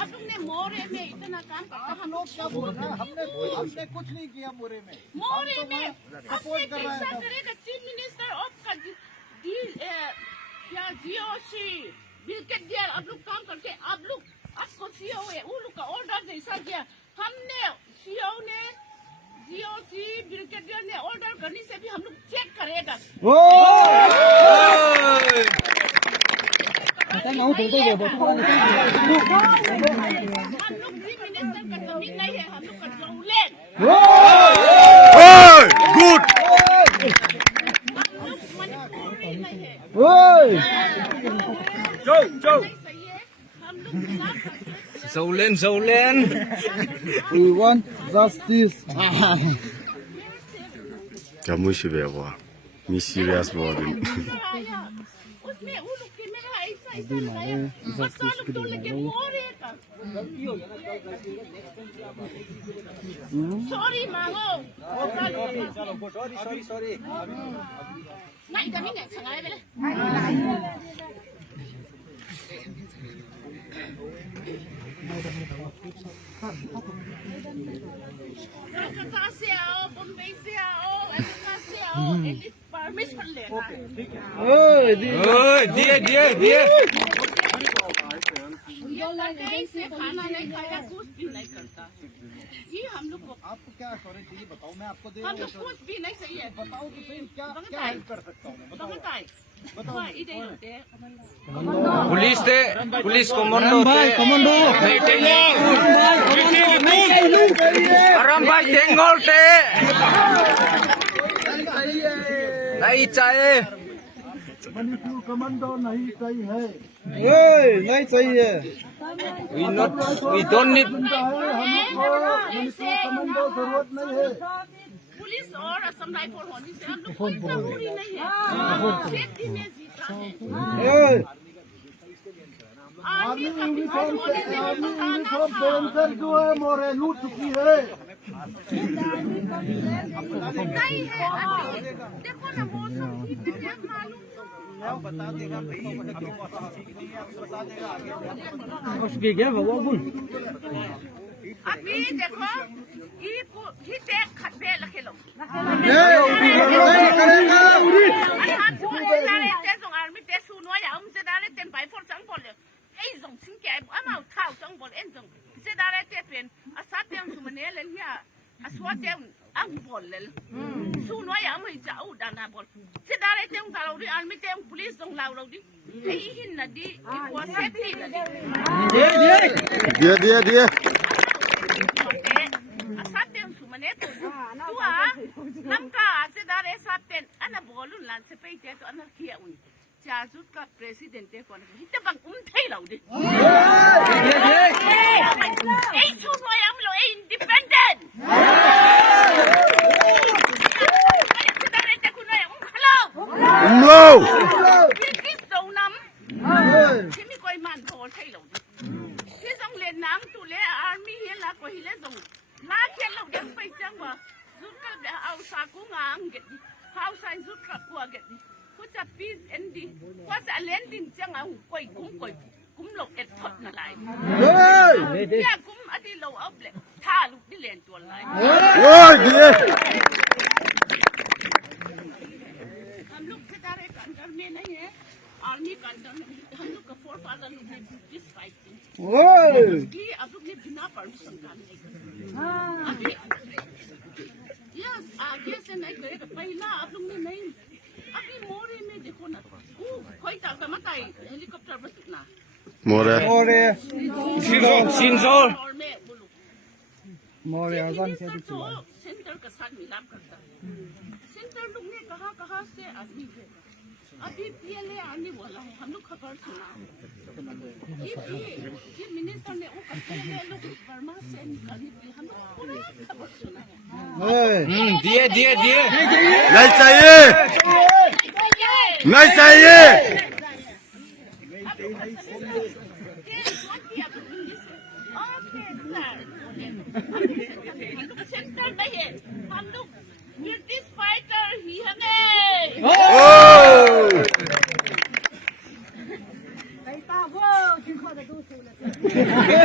अब तुमने मोरे में इतना काम करता हम लोग क्या बोल रहे हैं हमने कुछ नहीं किया मोरे में सपोर्ट कर रहे हैं चीफ मिनिस्टर ऑफ क्या जीओसी ब्रिगेडियर आप लोग काम करके आप लोग आपको सीओ है वो लोग का ऑर्डर जैसा किया हमने सीओ ने जीओसी ब्रिगेडियर ने ऑर्डर करने से भी हम लोग चेक करेगा हम लोग चीफ मिनिस्टर का जमीन नहीं है हम लोग का जौलेन गुड मणिपुरी नहीं है Zolen. We want justice. Kamu serius wah, mi serius wah ni. उसमें वो लोग के मेरा ऐसा लगाया बच्चा लोग तो लेके मोरेगा सॉरी मांगो सॉरी नहीं कभी नहीं संगाए बेले कहाँ से आओ बम्बई से आओ कहाँ से आओ परमिशन लेना Dia. से खाना नहीं खाया कुछ भी नहीं करता ये हम लोग को आपको क्या सॉरी चाहिए बताओ मैं आपको दे हम लोग कुछ भी नहीं सही है बताओ कि क्या हेल्प कर सकता हूँ मैं बताओ इधर Police commando. Arambai tengol te. Nahi chahe. Manipur commando नहीं चाहिए नहीं चाहिए We don't need. Manipur commando जरूरत नहीं है पुलिस और असम राइफल होने से हम लोग कोई जरूरी नहीं है सेफ्टी में जीता है आर्मी का यूनिफॉर्म होने से हम यूनिफॉर्म पहनकर जो है मोरे लूट चुकी है नहीं है देखो ना मौसम ठीक है मालूम बता देगा बता देगा उसकी क्या भगवान अभी देखो ये देख खत्ते लगे लोग आर्मी ते सुनो या हम से डाले तेन भाई फोर संग बोले ऐ जों सिंह के अमा थाव संग बोले एन जों से डाले ते पेन असात ते सुमने ले या असवात ते ang bolel suno ya mo jau dana bol se dare te ngalo di army te police dong law di ei hin na di ko safety na di Dia. asate sumane to tua namka se dare saten ana bolun lan se peite to ana kia un jazut ka president te kon hitte bang thei law di ei suno ya mo ei independent No. British dầu nắm, thì mi coi màn thổ thay lẩu đi. Thì dòng lên nắng tụ lệ army hiện là coi hiện dòng lá thiên lẩu đem phải chăng mà rút các để ao sa cũng ngang get đi, ao sa rút các qua get đi. Cứ chặt peace and đi, qua sẽ lên đình chăng à coi cũng lộc et thật là lại. Nhà cũng ở đi lẩu ấp lệ, tha lục đi lên tuần lại. Dia. अंदर में नहीं है army का अंदर में हम लोग का फोर फादर लोग ने ब्रिटिश फाइटिंग इसलिए अब लोग ने बिना परमिशन का नहीं अभी यस आगे से नहीं करेगा पहला आप लोग ने नहीं अभी मोरे में देखो ना कोई चाहता मत आई हेलीकॉप्टर बस ना More. Sinzol. मोरे आजान से सेंटर का साथ मिलाप करता सेंटर लोग ने कहा से आदमी है अभी पीएलए आने वाला है हम लोग खबर सुना ये मिनिस्टर ने वो कहते हैं लोग वर्मा से निकालने के लिए हम लोग पूरा खबर सुना है Dia. Nahi chahiye. Nahi chahiye. Centre में है हम लोग ब्रिटिश फाइटर ही हमें สูเลย